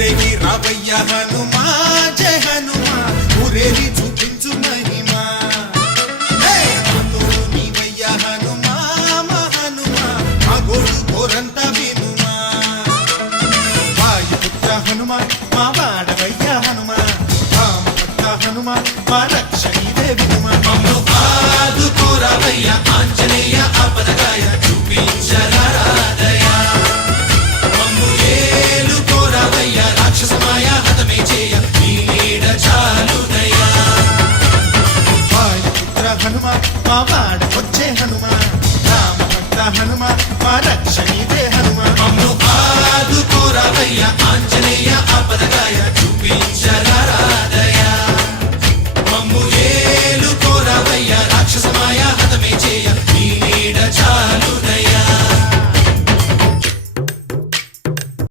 ఊరేగి రావయ్య హనుమా జయ హనుమా ఊరేగి చూపించు మహిమా తోడు నీవయ్య హనుమా మా హనుమా మా గోడు కోరంత వినుమా వాయుపుత్ర హనుమా మా వాడవయ్య హనుమా రామభక్త హనుమా మా రక్షణీదే వినుమా మమ్ము ఆదుకోరావయ్య ఆంజనేయ ఆపదగాయ చూపించరా